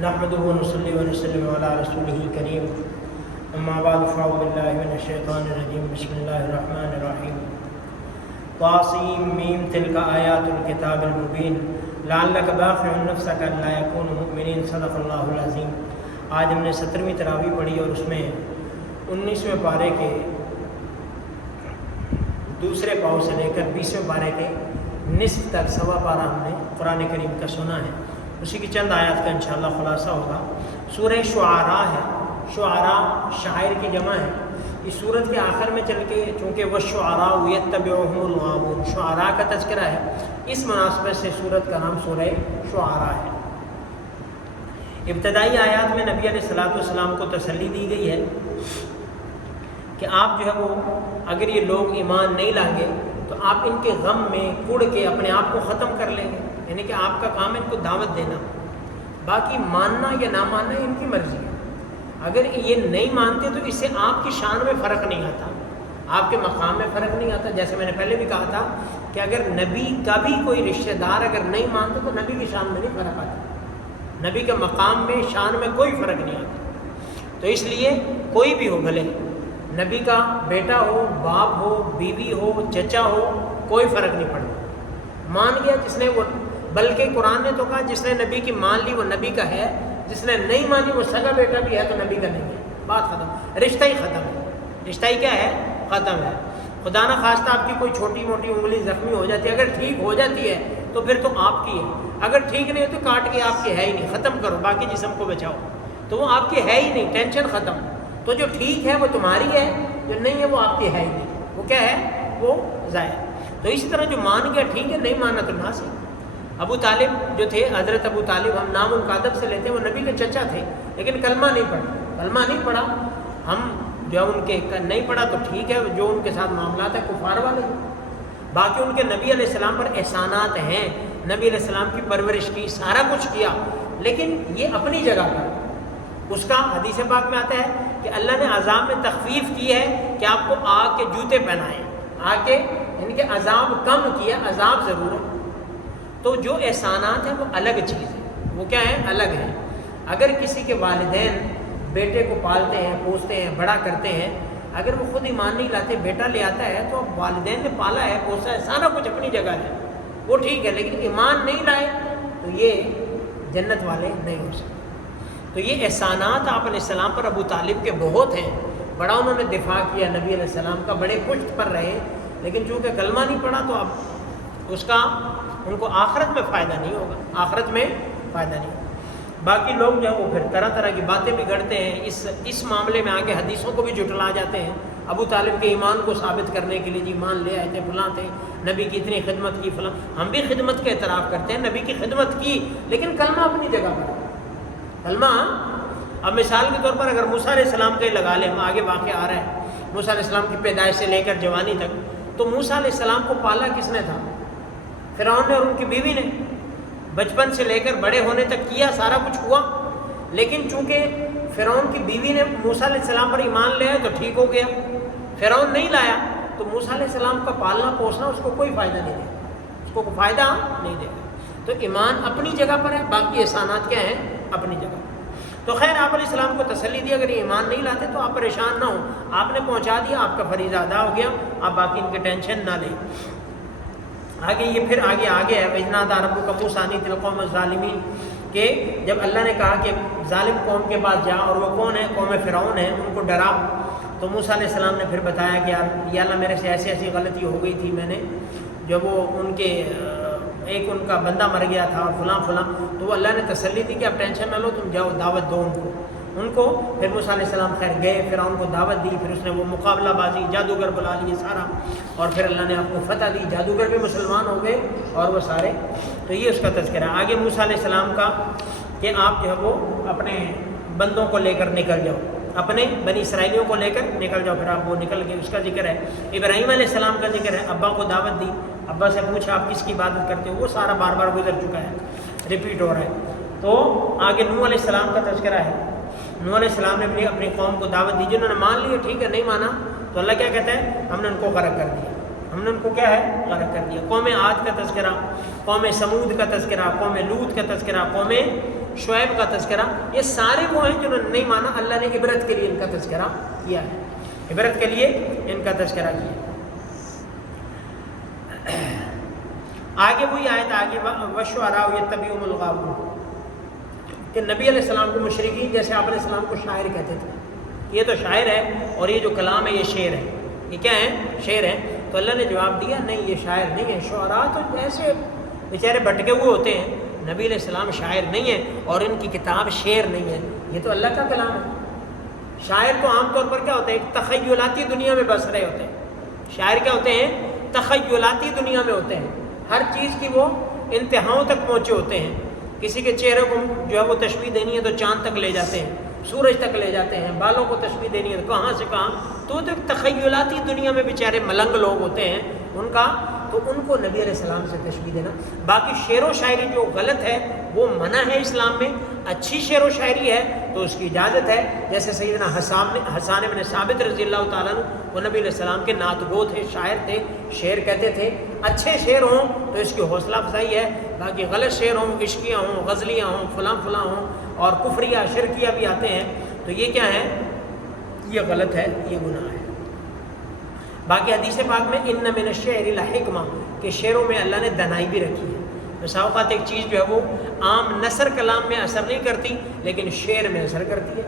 نحمده ونصلي ونسلم على رسوله الكريم اما بعد فاعوذ بالله من الشیطان الرجیم بسم اللہ الرحمن الرحیم طاسیم میم تلک آیات الکتاب المبین لعلک باخع نفسک الا یکونوا مؤمنین صدق اللہ العظیم۔ آج ہم نے 17ویں تراویح پڑھی اور اس میں 19ویں پارے کے دوسرے پاؤں سے لے کر 20ویں پارے کے نصف تک سوا پارہ ہم نے قرآن کریم کا سنا ہے۔ اسی کی چند آیات کا انشاءاللہ خلاصہ ہوگا۔ سورہ شعراء ہے، شعراء شاعر کی جمع ہے۔ اس سورت کے آخر میں چل کے چونکہ والشعراء یتبعهم الغاوون شعراء کا تذکرہ ہے، اس مناسبت سے سورت کا نام سورہ شعراء ہے۔ ابتدائی آیات میں نبی علیہ السلام کو تسلی دی گئی ہے کہ آپ جو ہے وہ اگر یہ لوگ ایمان نہیں لائیں گے تو آپ ان کے غم میں کڑ کے اپنے آپ کو ختم کر لیں گے، یعنی کہ آپ کا کام ہے ان کو دعوت دینا، باقی ماننا یا نہ ماننا ان کی مرضی ہے۔ اگر یہ نہیں مانتے تو اس سے آپ کی شان میں فرق نہیں آتا، آپ کے مقام میں فرق نہیں آتا۔ جیسے میں نے پہلے بھی کہا تھا کہ اگر نبی کا بھی کوئی رشتہ دار اگر نہیں مانتے تو نبی کی شان میں نہیں فرق آتا، نبی کے مقام میں شان میں کوئی فرق نہیں آتا۔ تو اس لیے کوئی بھی ہو، بھلے نبی کا بیٹا ہو، باپ ہو، بیوی ہو، چچا ہو، کوئی فرق نہیں پڑتا۔ مان گیا جس نے وہ، بلکہ قرآن نے تو کہا جس نے نبی کی مان لی وہ نبی کا ہے، جس نے نہیں مانی وہ سگا بیٹا بھی ہے تو نبی کا نہیں ہے، بات ختم، رشتہ ہی ختم ہے۔ رشتہ ہی کیا ہے؟ ختم ہے۔ خدا نہ خواستہ آپ کی کوئی چھوٹی موٹی انگلی زخمی ہو جاتی ہے، اگر ٹھیک ہو جاتی ہے تو پھر تو آپ کی ہے، اگر ٹھیک نہیں ہوتی کاٹ کے آپ کی ہے ہی نہیں، ختم کرو، باقی جسم کو بچاؤ، تو وہ آپ کی ہے ہی نہیں، ٹینشن ختم۔ تو جو ٹھیک ہے وہ تمہاری ہے، جو نہیں ہے وہ آپ کی ہے ہی نہیں، وہ کیا ہے؟ وہ ضائع۔ تو اسی طرح جو مان گیا ٹھیک ہے، نہیں ماننا تو نہ سی۔ ابو طالب جو تھے، حضرت ابو طالب، ہم نام ان کا ادب سے لیتے ہیں، وہ نبی کے چچا تھے لیکن کلمہ نہیں پڑھا، کلمہ نہیں پڑھا۔ ہم جو ان کے نہیں پڑھا تو ٹھیک ہے، جو ان کے ساتھ معاملات ہیں کفار والے ہیں، باقی ان کے نبی علیہ السلام پر احسانات ہیں، نبی علیہ السلام کی پرورش کی، سارا کچھ کیا، لیکن یہ اپنی جگہ پر۔ اس کا حدیث پاک میں آتا ہے کہ اللہ نے عذاب میں تخفیف کی ہے کہ آپ کو آگ کے جوتے پہنائے، آگ کے یعنی کہ عذاب کم کیا، عذاب ضرور ہے۔ تو جو احسانات ہیں وہ الگ چیز ہے، وہ کیا ہے؟ الگ ہے۔ اگر کسی کے والدین بیٹے کو پالتے ہیں، پوستے ہیں، بڑا کرتے ہیں، اگر وہ خود ایمان نہیں لاتے، بیٹا لے آتا ہے تو والدین نے پالا ہے، پوسا ہے، سارا کچھ اپنی جگہ ہے، وہ ٹھیک ہے، لیکن ایمان نہیں لائے تو یہ جنت والے نہیں ہو سکتے۔ تو یہ احسانات آپ علیہ السلام پر ابو طالب کے بہت ہیں، بڑا انہوں نے دفاع کیا نبی علیہ السلام کا، بڑے پشت پر رہے، لیکن چونکہ کلمہ نہیں پڑھا تو اب اس کا ان کو آخرت میں فائدہ نہیں ہوگا، آخرت میں فائدہ نہیں ہوگا۔ باقی لوگ جو ہے وہ پھر طرح طرح کی باتیں بھی گڑھتے ہیں، اس معاملے میں آگے حدیثوں کو بھی جھٹلا جاتے ہیں، ابو طالب کے ایمان کو ثابت کرنے کے لیے، جی ایمان لے آئے تھے، فلاں تھے، نبی کی اتنی خدمت کی، فلاں۔ ہم بھی خدمت کا اعتراف کرتے ہیں، نبی کی خدمت کی، لیکن کلمہ اپنی جگہ پر، کلمہ۔ اب مثال کے طور پر اگر موسیٰ علیہ السلام کا ہی لگا لیں، ہم آگے واقعہ آ رہا ہے موسیٰ علیہ السلام کی پیدائش سے لے کر جوانی تک، تو موسیٰ علیہ السلام کو پالا کس نے تھا؟ فرعون نے اور ان کی بیوی نے۔ بچپن سے لے کر بڑے ہونے تک کیا، سارا کچھ ہوا، لیکن چونکہ فرعون کی بیوی نے موسیٰ علیہ السلام پر ایمان لے آئے تو ٹھیک ہو گیا، فرعون نہیں لایا تو موسیٰ علیہ السلام کا پالنا پوسنا اس کو کوئی فائدہ نہیں دے گا، اس کو کوئی فائدہ نہیں دے گا۔ تو ایمان اپنی جگہ پر ہے، باقی احسانات کیا ہیں؟ اپنی جگہ پر۔ تو خیر آپ علیہ السلام کو تسلی دی، اگر یہ ایمان نہیں لاتے تو آپ پریشان نہ ہوں، آپ نے پہنچا دیا، آپ کا فریضہ ادا ہو گیا، آپ باقی ان کے ٹینشن نہ لیں۔ آگے یہ پھر آگے ہے وَإِذْ رَبُّكَ مُوسَىٰ أَنِ ائْتِ الْقَوْمَ الظَّالِمِينَ، کہ جب اللہ نے کہا کہ ظالم قوم کے پاس جا، اور وہ کون ہے؟ قوم فرعون ہے، ان کو ڈرا۔ تو موسیٰ علیہ السلام نے پھر بتایا کہ یا اللہ میرے سے ایسی ایسی غلطی ہو گئی تھی، میں نے جب وہ ان کے ایک ان کا بندہ مر گیا تھا اور فلاں فلاں، تو وہ اللہ نے تسلی دی کہ آپ ٹینشن نہ لو، تم جاؤ دعوت دو ان کو۔ پھر موسیٰ علیہ السلام خیر گئے، فرعون کو دعوت دی، پھر اس نے وہ مقابلہ بازی، جادوگر بلا لیے سارا، اور پھر اللہ نے آپ کو فتح دی، جادوگر بھی مسلمان ہو گئے اور وہ سارے۔ تو یہ اس کا تذکرہ ہے۔ آگے موسیٰ علیہ السلام کا کہ آپ جو ہے وہ اپنے بندوں کو لے کر نکل جاؤ، اپنے بنی اسرائیلیوں کو لے کر نکل جاؤ، پھر آپ وہ نکل گئے، اس کا ذکر ہے۔ ابراہیم علیہ السلام کا ذکر ہے، ابا کو دعوت دی، ابا سے پوچھا آپ کس کی عبادت کرتے ہو، وہ سارا بار بار گزر چکا ہے، ریپیٹ ہو رہا ہے۔ تو آگے نوح علیہ السلام کا تذکرہ ہے، نوح علیہ السلام نے اپنی قوم کو دعوت دی، جنہوں نے مان لیا ٹھیک ہے، نہیں مانا تو اللہ کیا کہتا ہے؟ ہم نے ان کو غرق کر دیا، ہم نے ان کو کیا ہے؟ غرق کر دیا۔ قوم عاد کا تذکرہ، قوم سمود کا تذکرہ، قوم لوط کا تذکرہ، قوم شعیب کا تذکرہ، یہ سارے وہ ہیں جنہوں نے نہیں مانا، اللہ نے عبرت کے لیے ان کا تذکرہ کیا ہے، عبرت کے لیے ان کا تذکرہ کیا۔ آگے وہی آیت آگے وَالشُّعَرَاءُ يَتَّبِعُهُمُ الْغَاوُونَ، کہ نبی علیہ السلام کو مشرکین جیسے آپ علیہ السلام کو شاعر کہتے تھے، یہ تو شاعر ہے اور یہ جو کلام ہے یہ شعر ہے، یہ کیا ہے؟ شعر ہے۔ تو اللہ نے جواب دیا نہیں، یہ شاعر نہیں ہے، شعراء تو ایسے بیچارے بھٹکے ہوئے ہوتے ہیں، نبی علیہ السلام شاعر نہیں ہے اور ان کی کتاب شعر نہیں ہے، یہ تو اللہ کا کلام ہے۔ شاعر تو عام طور پر کیا ہوتا ہے؟ ایک تخیلاتی دنیا میں بس رہے ہوتے ہیں، شاعر کیا ہوتے ہیں؟ تخیلاتی دنیا میں ہوتے ہیں، ہر چیز کی وہ انتہاؤں تک پہنچے ہوتے ہیں، کسی کے چہرے کو جو ہے وہ تشبیہ دینی ہے تو چاند تک لے جاتے ہیں، سورج تک لے جاتے ہیں، بالوں کو تشبیہ دینی ہے تو کہاں سے کہاں، تو ایک تخیلاتی دنیا میں بیچارے ملنگ لوگ ہوتے ہیں، ان کا تو ان کو نبی علیہ السلام سے تشبیہ دینا۔ باقی شعر و شاعری جو غلط ہے وہ منع ہے اسلام میں، اچھی شعر و شاعری ہے تو اس کی اجازت ہے، جیسے سیدنا حسان بن ثابت رضی اللہ تعالیٰ عنہ، وہ نبی علیہ السلام کے نعت گو تھے، شاعر تھے، شعر کہتے تھے، اچھے شعر ہوں تو اس کی حوصلہ افزائی ہے، باقی غلط شعر ہوں، عشقیاں ہوں، غزلیاں ہوں، فلاں فلاں ہوں اور کفریہ شرکیہ بھی آتے ہیں تو یہ کیا ہے؟ یہ غلط ہے، یہ گناہ ہے۔ باقی حدیث پاک میں ان من الشعر لحکمہ، کہ شعروں میں اللہ نے دانائی بھی رکھی ہے۔ بسا اوقات ایک چیز جو ہے وہ عام نثر کلام میں اثر نہیں کرتی لیکن شعر میں اثر کرتی ہے،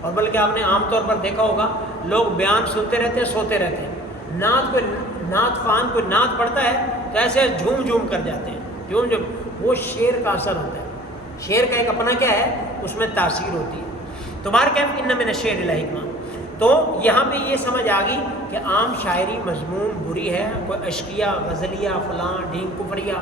اور بلکہ آپ نے عام طور پر دیکھا ہوگا لوگ بیان سنتے رہتے ہیں، سوتے رہتے ہیں، نعت خوان کوئی نعت پڑھتا ہے تو ایسے جھوم جھوم کر جاتے ہیں، جھوم جھوم، وہ شعر کا اثر ہوتا ہے، شعر کا ایک اپنا کیا ہے؟ اس میں تاثیر ہوتی ہے۔ تو بہرکیف ان من الشعر لحکمہ، تو یہاں پہ یہ سمجھ آ گئی کہ عام شاعری مضمون بری ہے، کوئی اشکیہ، غزلیہ، فلاں ڈھینگ کفریہ،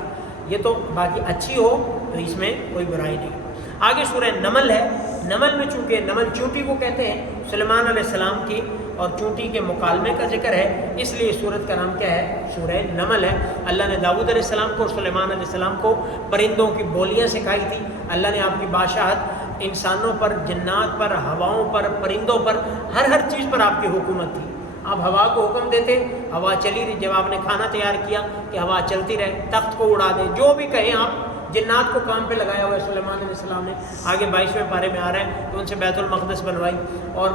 یہ تو باقی اچھی ہو تو اس میں کوئی برائی نہیں۔ آگے سورہ نمل ہے، نمل میں چونکہ نمل چونٹی کو کہتے ہیں، سلیمان علیہ السلام کی اور چونٹی کے مکالمے کا ذکر ہے، اس لیے سورت کا نام کیا ہے؟ سورہ نمل ہے۔ اللہ نے داؤد علیہ السلام کو اور سلیمان علیہ السلام کو پرندوں کی بولیاں سکھائی تھی، اللہ نے آپ کی بادشاہت انسانوں پر، جنات پر، ہواؤں پر، پرندوں پر، ہر چیز پر آپ کی حکومت تھی۔ آپ ہوا کو حکم دیتے، ہوا چلی رہی، جب آپ نے کھانا تیار کیا کہ ہوا چلتی رہے، تخت کو اڑا دے، جو بھی کہیں آپ، جنات کو کام پہ لگایا ہوا ہے سلیمان علیہ السلام نے۔ آگے 22ویں پارے میں آ رہا ہے کہ ان سے بیت المقدس بنوائی اور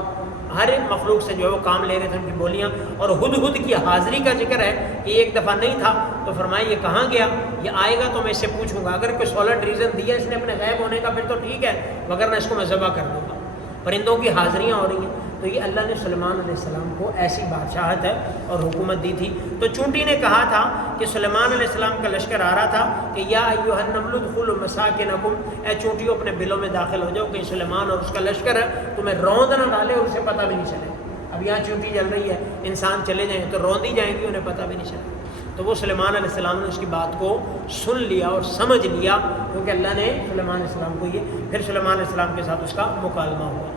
ہر ایک مخلوق سے جو ہے وہ کام لے رہے تھے، ان کی بولیاں، اور ہدہد کی حاضری کا ذکر ہے کہ ایک دفعہ نہیں تھا تو فرمایا یہ کہاں گیا، یہ آئے گا تو میں اس سے پوچھوں گا، اگر کوئی سالڈ ریزن دیا اس نے اپنے غائب ہونے کا پھر تو ٹھیک ہے، وگرنہ اس کو میں ذبح کر دوں گا۔ پرندوں کی حاضریاں ہو رہی ہیں، تو یہ اللہ نے سلیمان علیہ السلام کو ایسی بادشاہت ہے اور حکومت دی تھی۔ تو چونٹی نے کہا تھا کہ سلیمان علیہ السلام کا لشکر آ رہا تھا کہ یا ایھا النمل ادخلوا مساکنکم، اے چونٹیوں اپنے بلوں میں داخل ہو جاؤ کہ سلیمان اور اس کا لشکر ہے تمہیں روند نہ ڈالے اور اسے پتہ بھی نہیں چلے۔ اب یہاں چونٹی چل رہی ہے، انسان چلے جائیں تو روندی جائیں گی، انہیں پتہ بھی نہیں چلے۔ تو وہ سلیمان علیہ السلام نے اس کی بات کو سن لیا اور سمجھ لیا، کیونکہ اللہ نے سلیمان علیہ السلام کو یہ، پھر سلیمان علیہ السلام کے ساتھ اس کا مکالمہ ہوا۔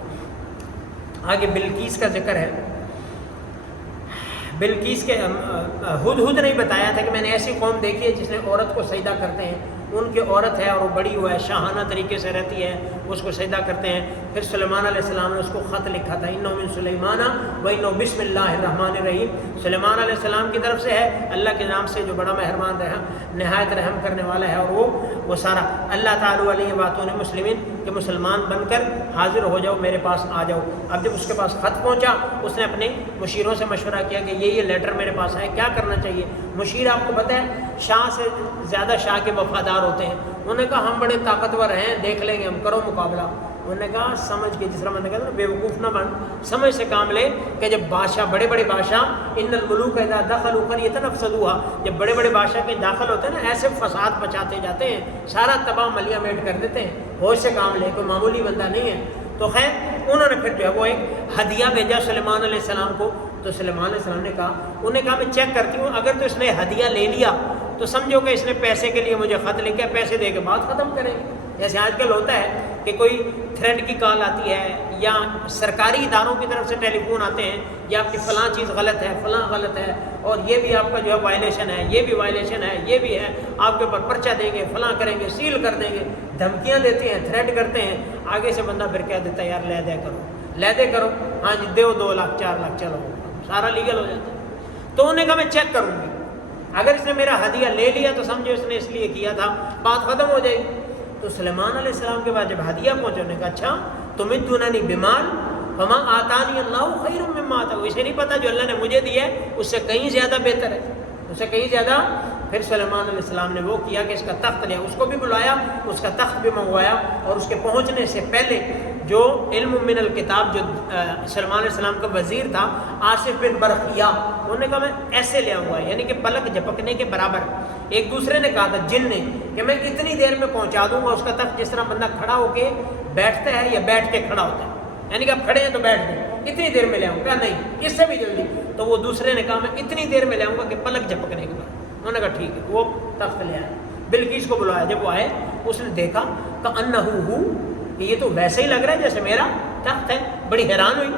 آگے بلقیس کا ذکر ہے۔ بلقیس کے ہدہد نہیں بتایا تھا کہ میں نے ایسی قوم دیکھی ہے جس نے عورت کو سجدہ کرتے ہیں، ان کی عورت ہے اور وہ بڑی ہوا ہے، شاہانہ طریقے سے رہتی ہے، اس کو سجدہ کرتے ہیں۔ پھر سلیمان علیہ السلام نے اس کو خط لکھا تھا، انہ من سلیمان وانہ بسم اللہ الرحمن الرحیم، سلیمان علیہ السلام کی طرف سے ہے، اللہ کے نام سے جو بڑا مہربان رحم، نہایت رحم کرنے والا ہے، اور وہ سارا اللہ تعالیٰ علیہ واتون مسلمین، کہ مسلمان بن کر حاضر ہو جاؤ، میرے پاس آ جاؤ۔ اب جب اس کے پاس خط پہنچا، اس نے اپنے مشیروں سے مشورہ کیا کہ یہ لیٹر میرے پاس ہے، کیا کرنا چاہیے۔ مشیر آپ کو پتہ ہے شاہ سے زیادہ شاہ کے وفادار ہوتے ہیں، انہوں نے کہا ہم بڑے طاقتور ہیں، دیکھ لیں گے ہم، کرو مقابلہ۔ انہوں نے کہا سمجھ کے، جس طرح میں نے کہا نا بیوقوف نہ بن، سمجھ سے کام لے کہ جب بادشاہ، بڑے بڑے بادشاہ، ان الملوک اذا دخلوا قرية افسدوها، جب بڑے بڑے بادشاہ کے داخل ہوتے ہیں نا، ایسے فساد مچاتے جاتے ہیں، سارا تباہ ملیہ میٹ کر دیتے ہیں، ہوش سے کام لے، کوئی معمولی بندہ نہیں ہے۔ تو خیر انہوں نے پھر جو ہے وہ ایک ہدیہ بھیجا سلیمان علیہ السلام کو، تو سلیمان علیہ السلام نے کہا، انہوں نے کہا میں چیک کرتی ہوں، اگر تو اس نے ہدیہ لے لیا تو سمجھو کہ اس نے پیسے کے لیے مجھے خط لکھا، پیسے دے کے بعد ختم کریں گے۔ جیسے آج کل ہوتا ہے کہ کوئی تھریڈ کی کال آتی ہے یا سرکاری اداروں کی طرف سے ٹیلی فون آتے ہیں، یا آپ کی فلاں چیز غلط ہے، فلاں غلط ہے، اور یہ بھی آپ کا جو ہے وائلیشن ہے، یہ بھی وائلیشن ہے، یہ بھی ہے، آپ کے اوپر پرچہ دیں گے، فلاں کریں گے، سیل کر دیں گے، دھمکیاں دیتے ہیں، تھریڈ کرتے ہیں۔ آگے سے بندہ پھر کہہ دیتا ہے یار لے دے کرو، لے دے کرو، ہاں جی دیو 2 لاکھ 4 لاکھ، چلو سارا لیگل ہو جاتا ہے۔ تو انہوں نے کہا میں چیک کروں گی، اگر اس نے میرا ہدیہ لے لیا تو سمجھو اس نے اس لیے کیا تھا، بات ختم ہو جائے گی۔ تو سلیمان علیہ السلام کے بعد جب ہدیہ پہنچانے کا اچھا تمدوننی بمال فما آتانی اللہ خیر مما آتاکم، اسے نہیں پتا جو اللہ نے مجھے دیا ہے اس سے کہیں زیادہ بہتر ہے، اس سے کہیں زیادہ۔ پھر سلیمان علیہ السلام نے وہ کیا کہ اس کا تخت لیا، اس کو بھی بلایا، اس کا تخت بھی منگوایا، اور اس کے پہنچنے سے پہلے جو علم من الکتاب جو سلیمان علیہ السلام کا وزیر تھا آصف بن برقیہ، انہوں نے کہا میں ایسے لیا ہوا ہے، یعنی کہ پلک جھپکنے کے برابر۔ ایک دوسرے نے کہا تھا جن نے کہ میں اتنی دیر میں پہنچا دوں گا اس کا تخت، جس طرح بندہ کھڑا ہو کے بیٹھتا ہے یا بیٹھ کے کھڑا ہوتا ہے، یعنی کہ آپ کھڑے ہیں تو بیٹھ دیں، اتنی دیر میں لے آؤں گا، نہیں اس سے بھی جلدی۔ تو وہ دوسرے نے کہا میں اتنی دیر میں لے آؤں گا کہ پلک جھپکنے کے بعد۔ انہوں نے کہا ٹھیک ہے، وہ تخت لے آئے، بلقیس کو بلایا، جب وہ آئے اس نے دیکھا کہ یہ تو ویسے ہی لگ رہا ہے جیسے میرا تخت ہے، بڑی حیران ہوئی۔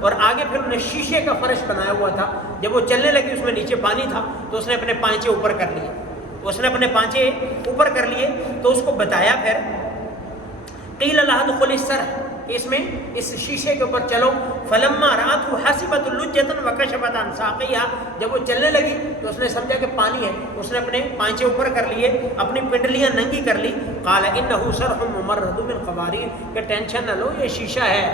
اور آگے پھر انہوں نے شیشے کا فرش بنایا ہوا تھا، جب وہ چلنے لگی اس میں نیچے پانی تھا تو اس نے اپنے پانچے اوپر کر لیے، تو اس کو بتایا پھر قیل لها ادخل السرح، اس میں اس شیشے کے اوپر چلو، فلما رأته حسبت لجة وكشفت عن ساقيها، جب وہ چلنے لگی تو اس نے سمجھا کہ پانی ہے، اس نے اپنے پانچے اوپر کر لیے، اپنی پنڈلیاں ننگی کر لی۔ قال انه سرح ممرد من قوارير، کہ ٹینشن نہ لو یہ شیشہ ہے،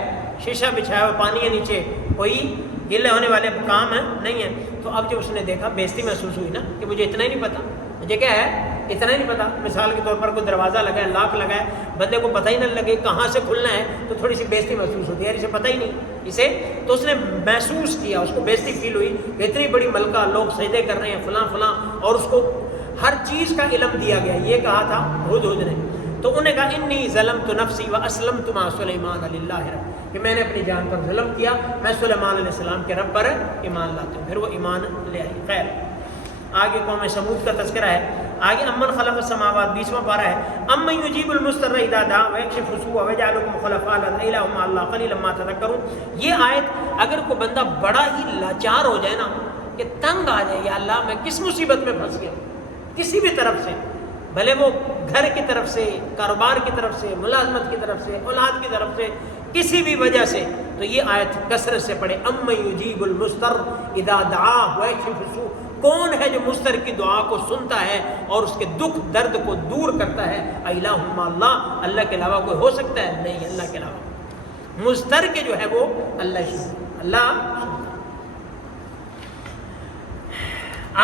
شیشہ بچھایا ہوا پانی ہے نیچے، کوئی گلے ہونے والے کام ہے نہیں ہے۔ تو اب جب اس نے دیکھا بےزتی محسوس ہوئی نا کہ مجھے اتنا ہی نہیں پتا، مجھے کیا ہے اتنا ہی نہیں پتا۔ مثال کے طور پر کوئی دروازہ لگا ہے، لاک لگا ہے، بندے کو پتہ ہی نہ لگے کہاں سے کھلنا ہے تو تھوڑی سی بےزتی محسوس ہوتی ہے، اسے پتہ ہی نہیں اسے، تو اس نے محسوس کیا، اس کو بےزتی فیل ہوئی کہ اتنی بڑی ملکہ، لوگ سجدے کر رہے ہیں فلاں فلاں، اور اس کو ہر چیز کا علم دیا گیا۔ یہ کہا تھا ہدہد نے، تو انہوں نے کہا انی ظلمت نفسی واسلمت مع سلیمان للہ رب، کہ میں نے اپنی جان پر ظلم کیا، میں سلیمان علیہ السلام کے رب پر ایمان لاتا ہوں۔ پھر وہ ایمان لے آئی۔ خیر، آگے قوم سمود کا تذکرہ ہے۔ آگے امن خلق السماوات 20واں پارہ ہے، امن یجیب المضطر اذا دعا ویکشف السوء ویجعلکم خلفاء الارض الہ مع اللہ قلیلا ما تذکرون۔ یہ آیت اگر کوئی بندہ بڑا ہی لاچار ہو جائے نا، کہ تنگ آ جائے، یا اللہ میں کس مصیبت میں پھنس گیا، کسی بھی طرف سے، بھلے وہ گھر کی طرف سے، کاروبار کی طرف سے، ملازمت کی طرف سے، اولاد کی طرف سے، کسی بھی وجہ سے، تو یہ آیت کثرت سے پڑھے، امن یجیب المضطر اذا دعا ویکشف السوء، کون ہے جو مضطر کی دعا کو سنتا ہے اور اس کے دکھ درد کو دور کرتا ہے؟ الہ مع اللہ، اللہ کے علاوہ کوئی ہو سکتا ہے؟ نہیں، اللہ کے علاوہ مضطر کے جو ہے وہ اللہ ہی، اللہ۔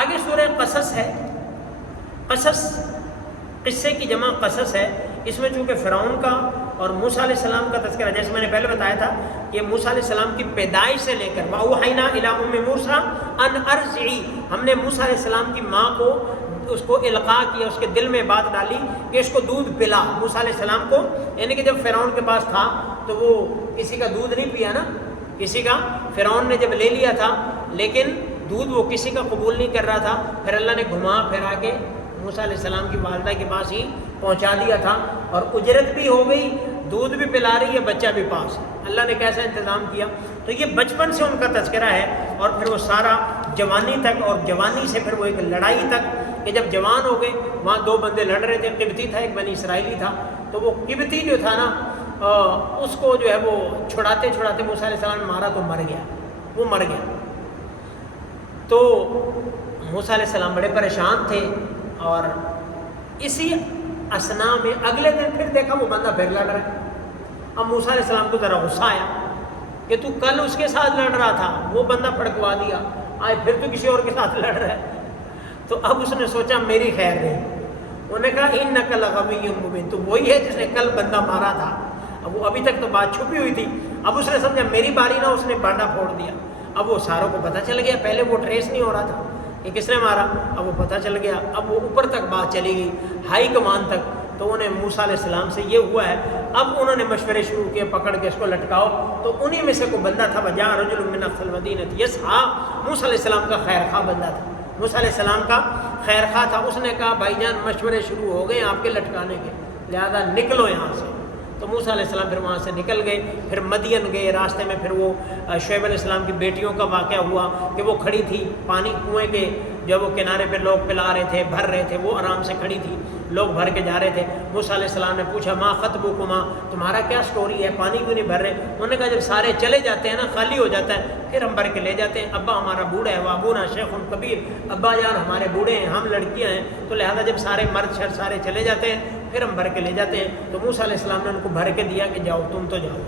آگے سورہ قصص ہے، قصص قصے کی جمع قصص ہے، اس میں چونکہ فرعون کا اور موسیٰ علیہ السلام کا تذکرہ، جیسے میں نے پہلے بتایا تھا کہ موسیٰ علیہ السلام کی پیدائش سے لے کر وَأَوْحَيْنَا إِلَىٰ أُمِّ مُوسَىٰ أَنْ أَرْضِعِي، ہم نے موسیٰ علیہ السلام کی ماں کو، اس کو القاء کیا، اس کے دل میں بات ڈالی کہ اس کو دودھ پلا، موسیٰ علیہ السلام کو، یعنی کہ جب فرعون کے پاس تھا تو وہ کسی کا دودھ نہیں پیا نا، کسی کا، فرعون نے جب لے لیا تھا لیکن دودھ وہ کسی کا قبول نہیں کر رہا تھا، پھر اللہ نے گھما پھرا کے موسیٰ علیہ السلام کی والدہ کے پاس ہی پہنچا دیا تھا، اور اجرت بھی ہو گئی، دودھ بھی پلا رہی ہے، بچہ بھی پاس ہے، اللہ نے کیسا انتظام کیا۔ تو یہ بچپن سے ان کا تذکرہ ہے، اور پھر وہ سارا جوانی تک، اور جوانی سے پھر وہ ایک لڑائی تک، کہ جب جوان ہو گئے، وہاں دو بندے لڑ رہے تھے، قبطی تھا ایک بنی اسرائیلی تھا، تو وہ قبطی جو تھا نا اس کو جو ہے وہ چھڑاتے چھڑاتے موسیٰ علیہ السلام نے مارا تو مر گیا، وہ مر گیا۔ تو موسیٰ علیہ السلام بڑے پریشان تھے، اور اسی اسنا میں اگلے دن پھر دیکھا وہ بندہ پھر لڑ رہا ہے۔ اب موسیٰ علیہ السلام کو ذرا غصہ آیا کہ تو کل اس کے ساتھ لڑ رہا تھا، وہ بندہ پھڑکوا دیا، آج پھر تو کسی اور کے ساتھ لڑ رہا ہے۔ تو اب اس نے سوچا میری خیر نہیں، انہوں نے کہا انک لغوی مبین، تو وہی ہے جس نے کل بندہ مارا تھا۔ اب وہ ابھی تک تو بات چھپی ہوئی تھی، اب اس نے سمجھا میری باری نہ، اس نے بانڈا پھوڑ دیا۔ اب وہ ساروں کو پتہ چل گیا، پہلے وہ ٹریس نہیں ہو رہا تھا کہ کس نے مارا، اب وہ پتہ چل گیا، اب وہ اوپر تک بات چلی گئی، ہائی کمان تک۔ تو انہیں موسیٰ علیہ السلام سے یہ ہوا ہے، اب انہوں نے مشورے شروع کیے، پکڑ کے اس کو لٹکاؤ۔ تو انہی میں سے کوئی بندہ تھا، وجاء رجل من اقصى المدینہ یسعی، موسیٰ علیہ السلام کا خیر خواہ بندہ تھا، موسیٰ علیہ السلام کا خیر خواہ تھا۔ اس نے کہا بھائی جان مشورے شروع ہو گئے آپ کے لٹکانے کے، لہذا نکلو یہاں سے۔ تو موسیٰ علیہ السلام پھر وہاں سے نکل گئے، پھر مدین گئے، راستے میں پھر وہ شعیب علیہ السلام کی بیٹیوں کا واقعہ ہوا کہ وہ کھڑی تھی پانی کنویں کے، جب وہ کنارے پہ لوگ پلا رہے تھے، بھر رہے تھے، وہ آرام سے کھڑی تھی، لوگ بھر کے جا رہے تھے. موسیٰ علیہ السلام نے پوچھا ما خطبکما, تمہارا کیا سٹوری ہے, پانی کیوں نہیں بھر رہے؟ انہوں نے کہا جب سارے چلے جاتے ہیں نا, خالی ہو جاتا ہے, پھر ہم بھر کے لے جاتے ہیں. ابا ہمارا بوڑھا ہے, وابونا شیخ کبیر, ابا جان ہمارے بوڑھے ہیں, ہم لڑکیاں ہیں, تو لہذا جب سارے مرد شر سارے چلے جاتے ہیں پھر ہم بھر کے لے جاتے ہیں. تو موسیٰ علیہ السلام نے ان کو بھر کے دیا کہ جاؤ تم تو جاؤ,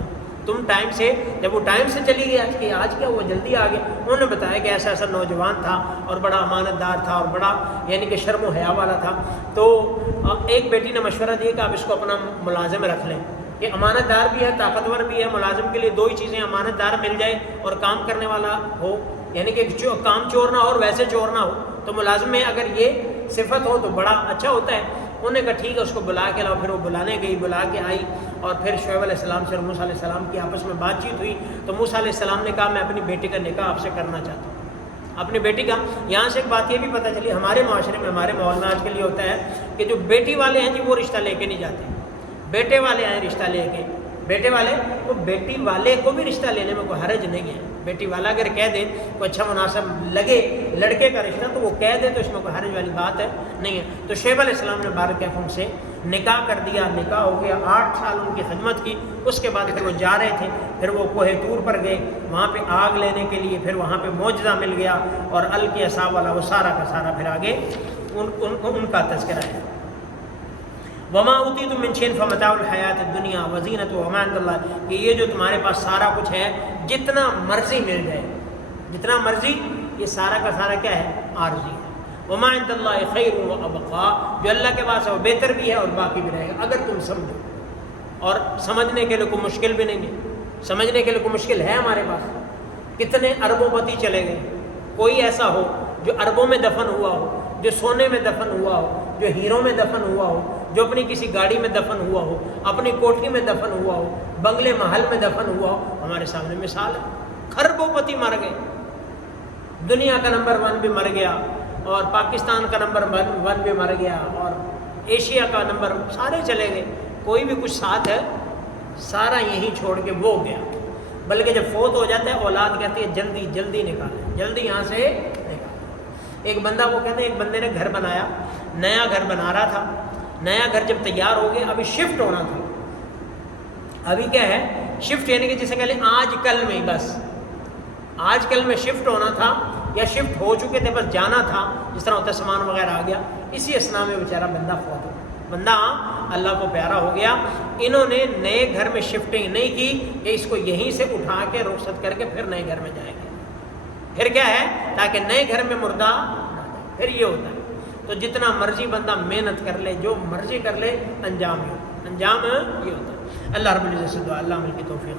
تم ٹائم سے. جب وہ ٹائم سے چلی گئی, آج کیا وہ جلدی آ گئے. انہوں نے بتایا کہ ایسا ایسا نوجوان تھا اور بڑا امانت دار تھا اور بڑا یعنی کہ شرم و حیا والا تھا. تو ایک بیٹی نے مشورہ دیا کہ آپ اس کو اپنا ملازم رکھ لیں, کہ امانت دار بھی ہے, طاقتور بھی ہے. ملازم کے لیے دو ہی چیزیں, امانت دار مل جائے اور کام کرنے والا ہو, یعنی کہ کام چور نہ ہو اور ویسے چور نہ ہو. تو ملازم میں اگر یہ صفت ہو تو بڑا اچھا ہوتا ہے. انہوں نے کہا ٹھیک ہے, اس کو بلا کے لاؤ. پھر وہ بلانے گئی, بلا کے آئی, اور پھر شعیب علیہ السلام سے اور موسیٰ علیہ السلام کی آپس میں بات چیت ہوئی. تو موسیٰ علیہ السلام نے کہا میں اپنی بیٹی کا نکاح آپ سے کرنا چاہتا ہوں, اپنی بیٹی کا. یہاں سے ایک بات یہ بھی پتہ چلی, ہمارے معاشرے میں, ہمارے ماحول میں آج کے لیے ہوتا ہے کہ جو بیٹی والے ہیں جی وہ رشتہ لے کے نہیں جاتے, بیٹے والے آئیں رشتہ لے کے. بیٹے والے تو بیٹی والے کو بھی رشتہ لینے میں کوئی حرج نہیں ہے. بیٹی والا اگر کہہ دے کوئی اچھا مناسب لگے لڑکے کا رشتہ تو وہ کہہ دے, تو اس میں کوئی حرج والی بات ہے نہیں ہے. تو شعیب علیہ السلام نے بارکیف ان سے نکاح کر دیا, نکاح ہو گیا. 8 سال ان کی خدمت کی. اس کے بعد پھر وہ جا رہے تھے, پھر وہ کوہ طور پر گئے, وہاں پہ آگ لینے کے لیے. پھر وہاں پہ معجزہ مل گیا, اور الکی اصحاب والا وہ سارا کا سارا پھر آگے ان کا تذکرہ ہے. وما اوتیتم من شیء فمتاع الحیات الدنیا وزینۃ وما عند اللہ, کہ یہ جو تمہارے پاس سارا کچھ ہے, جتنا مرضی مل جائے, جتنا مرضی, یہ سارا کا سارا کیا ہے, عارضی ہے. وما عند اللہ خیر وابقا, جو اللہ کے پاس ہے وہ بہتر بھی ہے اور باقی بھی رہے گا اگر تم سمجھو. اور سمجھنے کے لیے کوئی مشکل بھی نہیں ہے, سمجھنے کے لیے کوئی مشکل ہے ہمارے پاس. کتنے اربوں پتی چلے گئے, کوئی ایسا ہو جو اربوں میں دفن ہوا ہو, جو سونے میں دفن ہوا ہو, جو ہیروں میں دفن ہوا ہو, جو اپنی کسی گاڑی میں دفن ہوا ہو, اپنی کوٹھی میں دفن ہوا ہو, بنگلے محل میں دفن ہوا ہو. ہمارے سامنے مثال ہے. خربوں پتی مر گئے, دنیا کا نمبر 1 بھی مر گیا, اور پاکستان کا نمبر 1 بھی مر گیا, اور ایشیا کا نمبر, سارے چلے گئے. کوئی بھی کچھ ساتھ ہے, سارا یہیں چھوڑ کے وہ گیا. بلکہ جب فوت ہو جاتا ہے اولاد کہتی ہے جلدی جلدی نکالیں, جلدی یہاں سے نکالیں. ایک بندہ, وہ کہتے ہیں ایک بندے نے گھر بنایا, نیا گھر بنا رہا تھا. نیا گھر جب تیار ہو گیا, ابھی شفٹ ہونا تھا. ابھی کیا ہے, شفٹ, یعنی کہ جسے کہہ لیں آج کل میں, بس آج کل میں شفٹ ہونا تھا, یا شفٹ ہو چکے تھے بس جانا تھا, جس طرح ہوتا ہے سامان وغیرہ آ گیا. اسی اسنا میں بیچارہ بندہ فوت ہو. بندہ اللہ کو پیارا ہو گیا. انہوں نے نئے گھر میں شفٹنگ نہیں کی کہ اس کو یہیں سے اٹھا کے رخصت کر کے پھر نئے گھر میں جائیں گے. پھر کیا ہے, تاکہ نئے گھر میں مردہ نہ جائے. پھر یہ ہوتا ہے. تو جتنا مرضی بندہ محنت کر لے, جو مرضی کر لے, انجام یہ ہوتا ہے. اللہ رب العزت سے دعا, اللہ عمل کی توفیق.